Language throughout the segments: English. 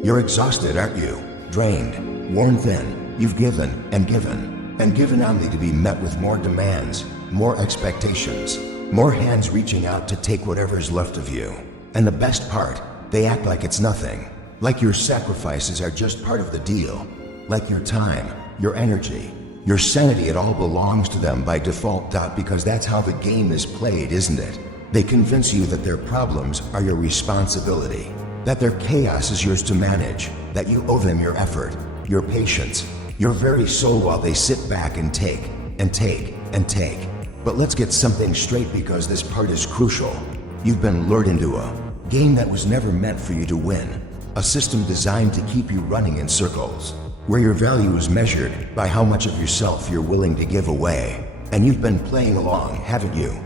You're exhausted, aren't you? Drained, worn thin. You've given and given and given only to be met with more demands, more expectations, more hands reaching out to take whatever's left of you. And the best part, they act like it's nothing. Like your sacrifices are just part of the deal. Like your time, your energy, your sanity, it all belongs to them by default. Because that's how the game is played, isn't it? They convince you that their problems are your responsibility, that their chaos is yours to manage, that you owe them your effort, your patience, your very soul, while they sit back and take, and take, and take. But let's get something straight, because this part is crucial. You've been lured into a game that was never meant for you to win, a system designed to keep you running in circles, where your value is measured by how much of yourself you're willing to give away. And you've been playing along, haven't you?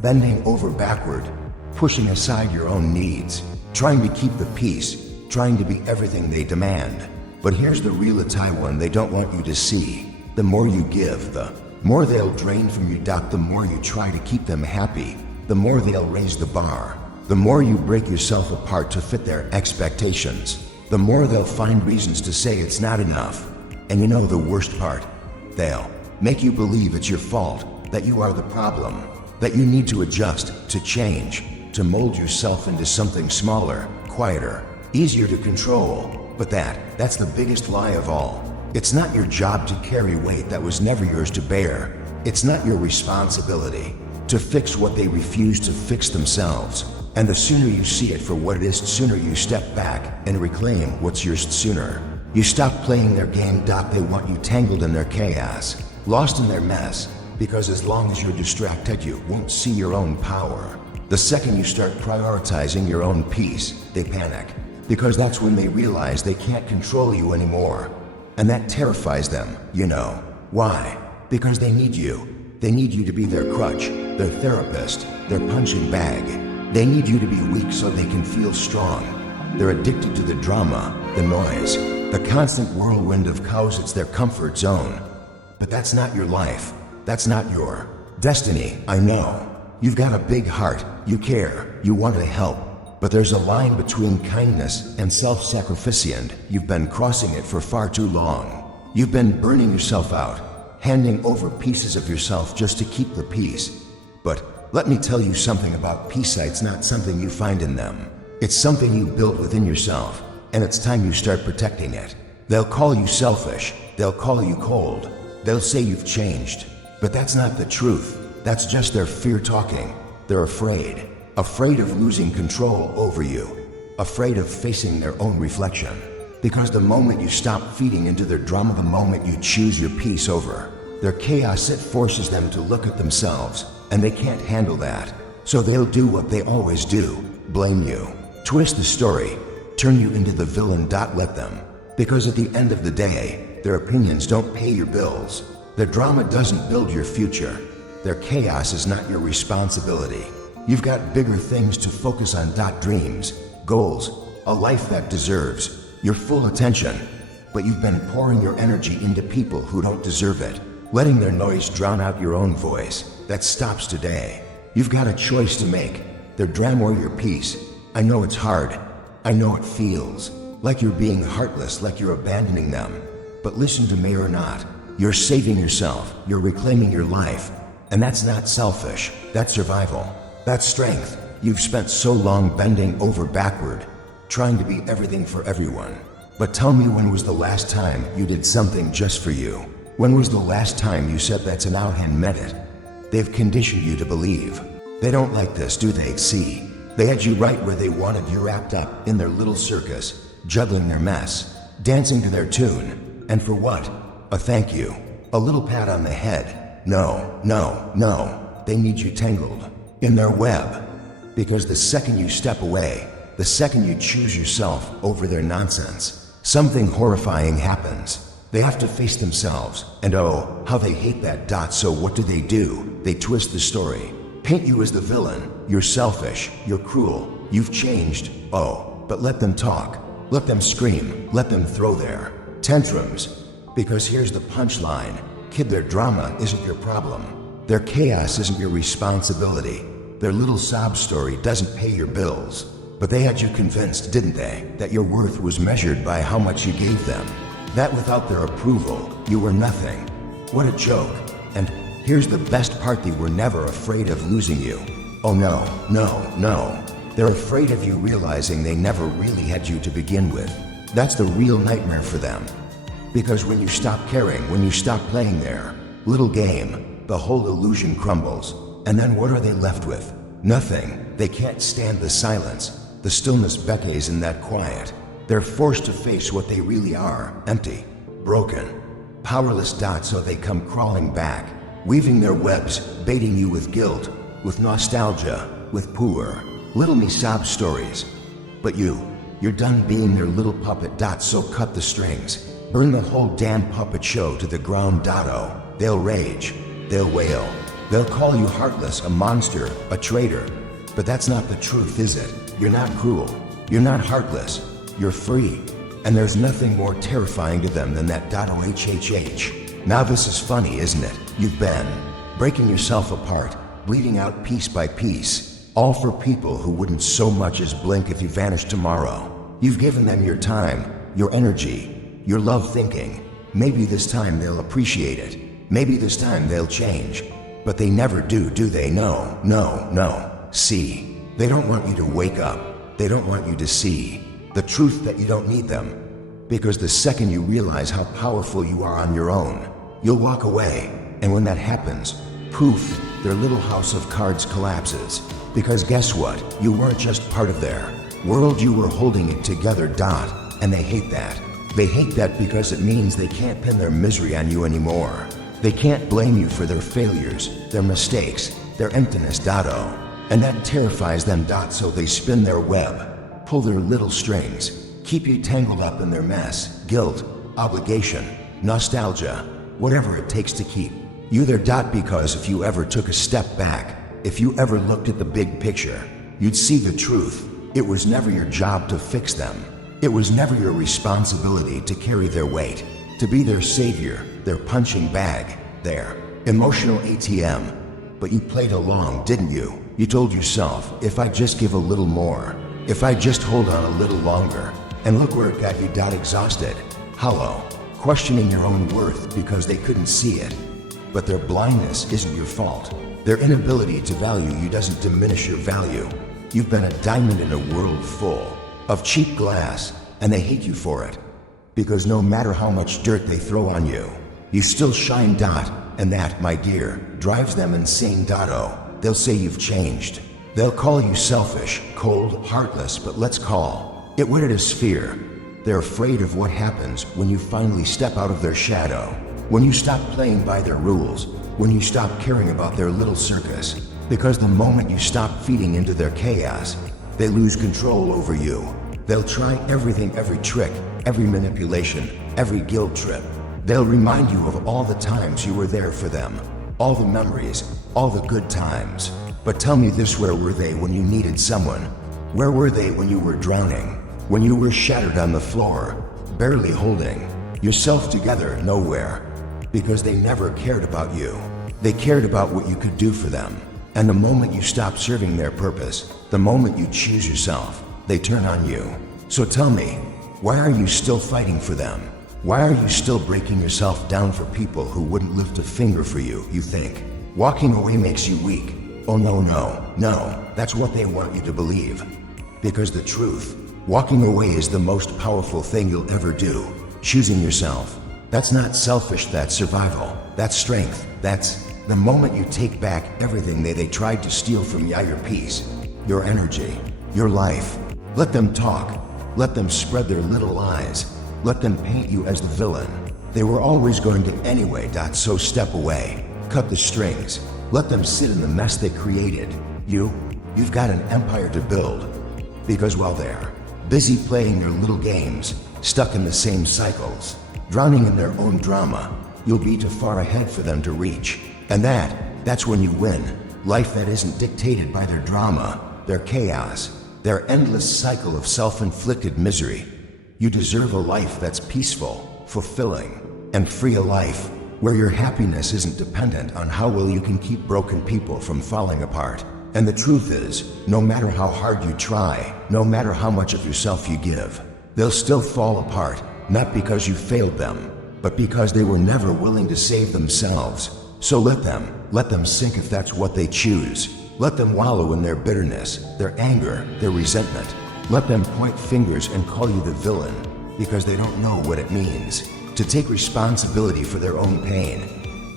Bending over backward, pushing aside your own needs, trying to keep the peace, trying to be everything they demand. But here's the reality, one they don't want you to see. The more you give, the more they'll drain from you. The more you try to keep them happy, the more they'll raise the bar. The more you break yourself apart to fit their expectations, the more they'll find reasons to say it's not enough. And you know the worst part? They'll make you believe it's your fault, that you are the problem, that you need to adjust, to change, to mold yourself into something smaller, quieter, easier to control. But that's the biggest lie of all. It's not your job to carry weight that was never yours to bear. It's not your responsibility to fix what they refuse to fix themselves. And the sooner you see it for what it is, the sooner you step back and reclaim what's yours. Sooner you stop playing their game. They want you tangled in their chaos, lost in their mess, because as long as you're distracted, you won't see your own power. The second you start prioritizing your own peace, they panic, because that's when they realize they can't control you anymore. And that terrifies them, you know. Why? Because they need you. They need you to be their crutch, their therapist, their punching bag. They need you to be weak so they can feel strong. They're addicted to the drama, the noise, the constant whirlwind of chaos. It's their comfort zone. But that's not your life. That's not your destiny. I know. You've got a big heart. You care. You want to help. But there's a line between kindness and self-sacrifice, and you've been crossing it for far too long. You've been burning yourself out, handing over pieces of yourself just to keep the peace. But let me tell you something about peace. It's not something you find in them. It's something you build within yourself, and it's time you start protecting it. They'll call you selfish. They'll call you cold. They'll say you've changed. But that's not the truth. That's just their fear talking. They're afraid. Afraid of losing control over you. Afraid of facing their own reflection. Because the moment you stop feeding into their drama, the moment you choose your peace over their chaos, it forces them to look at themselves, and they can't handle that. So they'll do what they always do: blame you, twist the story, turn you into the villain. Let them. Because at the end of the day, their opinions don't pay your bills. Their drama doesn't build your future. Their chaos is not your responsibility. You've got bigger things to focus on. Dreams, goals, a life that deserves your full attention. But you've been pouring your energy into people who don't deserve it, letting their noise drown out your own voice. That stops today. You've got a choice to make: their drama or your peace. I know it's hard. I know it feels like you're being heartless, like you're abandoning them. But listen to me or not, you're saving yourself. You're reclaiming your life. And that's not selfish. That's survival. That's strength. You've spent so long bending over backward, trying to be everything for everyone. But tell me, when was the last time you did something just for you? When was the last time you said that's an out and meant it? They've conditioned you to believe. They don't like this, do they? See, they had you right where they wanted you, wrapped up in their little circus, juggling their mess, dancing to their tune. And for what? A thank you. A little pat on the head. No, no, no. They need you tangled in their web. Because the second you step away, the second you choose yourself over their nonsense, something horrifying happens. They have to face themselves, and oh, how they hate that. So what do? They twist the story, paint you as the villain. You're selfish, you're cruel, you've changed. Oh, but let them talk. Let them scream. Let them throw their tantrums. Because here's the punchline. Kid, their drama isn't your problem. Their chaos isn't your responsibility. Their little sob story doesn't pay your bills. But they had you convinced, didn't they, that your worth was measured by how much you gave them? That without their approval, you were nothing. What a joke. And here's the best part, they were never afraid of losing you. Oh no, no, no. They're afraid of you realizing they never really had you to begin with. That's the real nightmare for them. Because when you stop caring, when you stop playing their little game, the whole illusion crumbles. And then what are they left with? Nothing. They can't stand the silence. The stillness beckons in that quiet. They're forced to face what they really are, empty, broken, powerless dots, so they come crawling back, weaving their webs, baiting you with guilt, with nostalgia, with poor, little me sob stories. But you're done being their little puppet dot, so cut the strings. Burn the whole damn puppet show to the ground, Dotto. They'll rage, they'll wail, they'll call you heartless, a monster, a traitor. But that's not the truth, is it? You're not cruel, you're not heartless, you're free. And there's nothing more terrifying to them than that Dotto HHH. Now this is funny, isn't it? You've been breaking yourself apart, bleeding out piece by piece, all for people who wouldn't so much as blink if you vanished tomorrow. You've given them your time, your energy, your love, thinking, maybe this time they'll appreciate it, maybe this time they'll change. But they never do they? No, no, no. See, they don't want you to wake up. They don't want you to see the truth that you don't need them. Because the second you realize how powerful you are on your own, you'll walk away. And when that happens, poof, their little house of cards collapses. Because guess what? You weren't just part of their world, you were holding it together, Dot. And they hate that. They hate that because it means they can't pin their misery on you anymore. They can't blame you for their failures, their mistakes, their emptiness, Dotto. And that terrifies them, Dot, so they spin their web, pull their little strings, keep you tangled up in their mess, guilt, obligation, nostalgia, whatever it takes to keep you there, Dot. Because if you ever took a step back, if you ever looked at the big picture, you'd see the truth. It was never your job to fix them. It was never your responsibility to carry their weight, to be their savior, their punching bag, their emotional ATM. But you played along, didn't you? You told yourself, if I just give a little more, if I just hold on a little longer. And look where it got you, Dot. Exhausted, hollow, questioning your own worth because they couldn't see it. But their blindness isn't your fault. Their inability to value you doesn't diminish your value. You've been a diamond in a world full of cheap glass, and they hate you for it. Because no matter how much dirt they throw on you, you still shine, Dot. And that, my dear, drives them insane, Dotto. They'll say you've changed. They'll call you selfish, cold, heartless, but let's call it what it is, fear. They're afraid of what happens when you finally step out of their shadow, when you stop playing by their rules, when you stop caring about their little circus. Because the moment you stop feeding into their chaos, they lose control over you. They'll try everything, every trick, every manipulation, every guilt trip. They'll remind you of all the times you were there for them, all the memories, all the good times. But tell me this, where were they when you needed someone? Where were they when you were drowning? When you were shattered on the floor, barely holding yourself together? Nowhere. Because they never cared about you. They cared about what you could do for them. And the moment you stop serving their purpose, the moment you choose yourself, they turn on you. So tell me, why are you still fighting for them? Why are you still breaking yourself down for people who wouldn't lift a finger for you? You think walking away makes you weak. Oh no, no, no, that's what they want you to believe. Because the truth, walking away is the most powerful thing you'll ever do. Choosing yourself. That's not selfish, that's survival. That's strength. That's the moment you take back everything they tried to steal from you, your peace, your energy, your life. Let them talk. Let them spread their little lies. Let them paint you as the villain. They were always going to anyway, Dot, so step away. Cut the strings. Let them sit in the mess they created. You've got an empire to build. Because while they're busy playing their little games, stuck in the same cycles, drowning in their own drama, you'll be too far ahead for them to reach. And that's when you win. Life that isn't dictated by their drama, their chaos, their endless cycle of self-inflicted misery. You deserve a life that's peaceful, fulfilling, and free, a life where your happiness isn't dependent on how well you can keep broken people from falling apart. And the truth is, no matter how hard you try, no matter how much of yourself you give, they'll still fall apart, not because you failed them, but because they were never willing to save themselves. So let them sink if that's what they choose. Let them wallow in their bitterness, their anger, their resentment. Let them point fingers and call you the villain, because they don't know what it means to take responsibility for their own pain.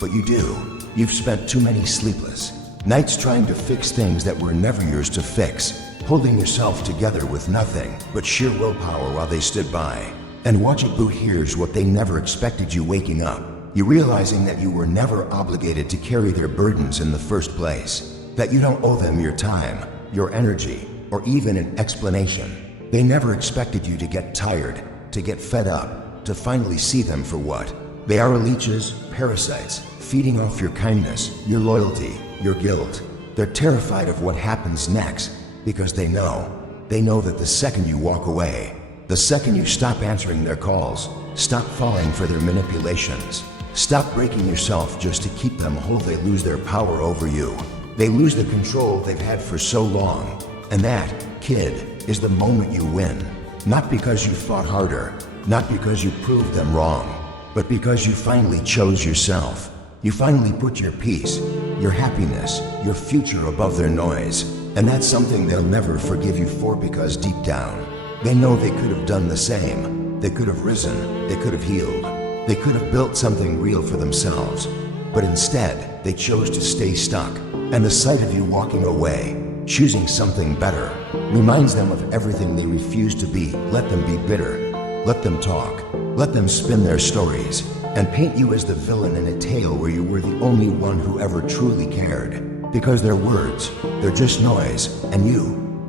But you do. You've spent too many sleepless nights trying to fix things that were never yours to fix, holding yourself together with nothing but sheer willpower while they stood by. And watch it boot here's what they never expected: you waking up, you realizing that you were never obligated to carry their burdens in the first place, that you don't owe them your time, your energy, or even an explanation. They never expected you to get tired, to get fed up, to finally see them for what they are: leeches, parasites, feeding off your kindness, your loyalty, your guilt. They're terrified of what happens next, because they know that the second you walk away, the second you stop answering their calls, stop falling for their manipulations, stop breaking yourself just to keep them whole, they lose their power over you. They lose the control they've had for so long. And that, kid, is the moment you win. Not because you fought harder, not because you proved them wrong, but because you finally chose yourself. You finally put your peace, your happiness, your future above their noise. And that's something they'll never forgive you for, because deep down, they know they could have done the same. They could have risen, they could have healed, they could have built something real for themselves. But instead, they chose to stay stuck. And the sight of you walking away, choosing something better, reminds them of everything they refused to be. Let them be bitter. Let them talk. Let them spin their stories and paint you as the villain in a tale where you were the only one who ever truly cared. Because their words, they're just noise, and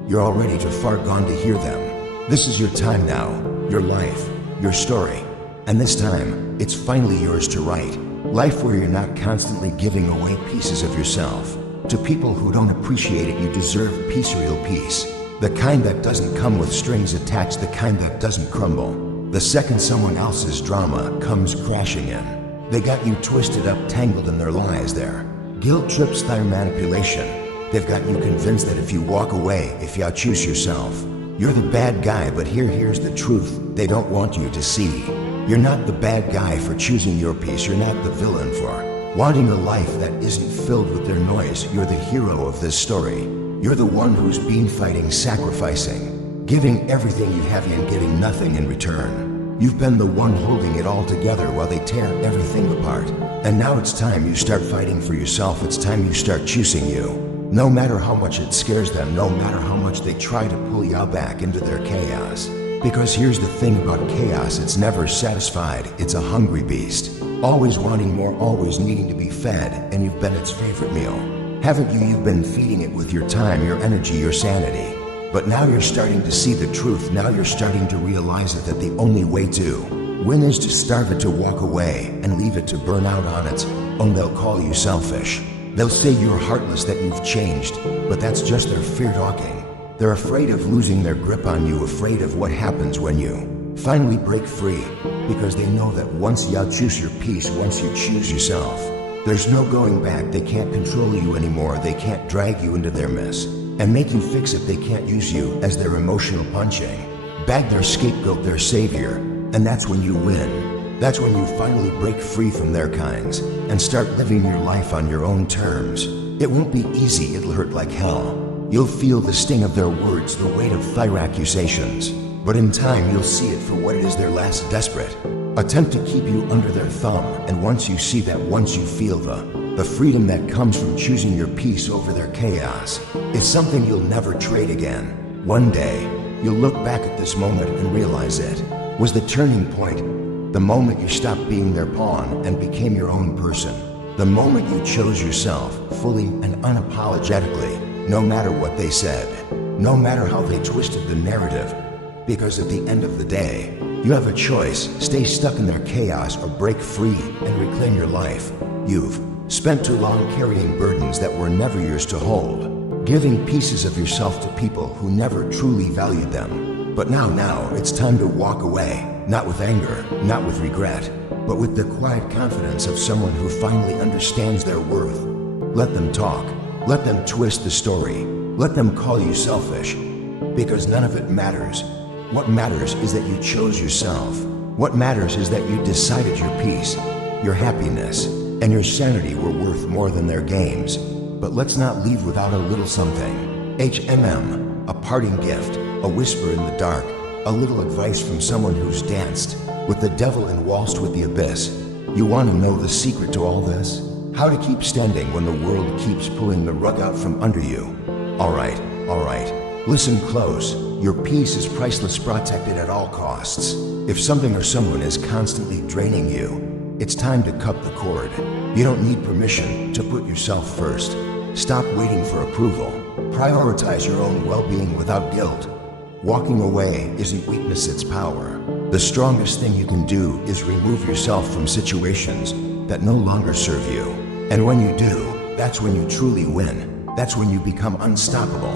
you're already too far gone to hear them. This is your time now, your life, your story. And this time, it's finally yours to write. Life where you're not constantly giving away pieces of yourself to people who don't appreciate it. You deserve peace, real peace. The kind that doesn't come with strings attached, the kind that doesn't crumble the second someone else's drama comes crashing in. They got you twisted up, tangled in their lies there. Guilt trips, their manipulation. They've got you convinced that if you walk away, if you choose yourself, you're the bad guy. But here's the truth they don't want you to see. You're not the bad guy for choosing your peace. You're not the villain for wanting a life that isn't filled with their noise. You're the hero of this story. You're the one who's been fighting, sacrificing, giving everything you have and getting nothing in return. You've been the one holding it all together while they tear everything apart. And now it's time you start fighting for yourself. It's time you start choosing you. No matter how much it scares them, no matter how much they try to pull you back into their chaos. Because here's the thing about chaos, it's never satisfied. It's a hungry beast, always wanting more, always needing to be fed, and you've been its favorite meal. Haven't you? You've been feeding it with your time, your energy, your sanity. But now you're starting to see the truth. Now you're starting to realize that the only way to win is to starve it, to walk away and leave it to burn out on its own. They'll call you selfish. They'll say you're heartless, that you've changed, but that's just their fear talking. They're afraid of losing their grip on you, afraid of what happens when you finally break free, because they know that once you choose your peace, once you choose yourself, there's no going back. They can't control you anymore. They can't drag you into their mess and make you fix it. They can't use you as their emotional punching bag, their scapegoat, their savior. And that's when you win. That's when you finally break free from their kinds and start living your life on your own terms. It won't be easy. It'll hurt like hell. You'll feel the sting of their words, the weight of their accusations. But in time, you'll see it for what it is: their last desperate attempt to keep you under their thumb. And once you see that, once you feel the freedom that comes from choosing your peace over their chaos, it's something you'll never trade again. One day, you'll look back at this moment and realize it was the turning point. The moment you stopped being their pawn and became your own person. The moment you chose yourself fully and unapologetically, no matter what they said, no matter how they twisted the narrative. Because at the end of the day, you have a choice: stay stuck in their chaos or break free and reclaim your life. You've spent too long carrying burdens that were never yours to hold, giving pieces of yourself to people who never truly valued them. But now it's time to walk away, not with anger, not with regret, but with the quiet confidence of someone who finally understands their worth. Let them talk. Let them twist the story. Let them call you selfish. Because none of it matters. What matters is that you chose yourself. What matters is that you decided your peace, your happiness, and your sanity were worth more than their games. But let's not leave without a little something. HMM, a parting gift, a whisper in the dark, a little advice from someone who's danced with the devil and waltzed with the abyss. You want to know the secret to all this? How to keep standing when the world keeps pulling the rug out from under you. All right. Listen close. Your peace is priceless, protected at all costs. If something or someone is constantly draining you, it's time to cut the cord. You don't need permission to put yourself first. Stop waiting for approval. Prioritize your own well-being without guilt. Walking away isn't weakness, it's power. The strongest thing you can do is remove yourself from situations that no longer serve you. And when you do, that's when you truly win. That's when you become unstoppable.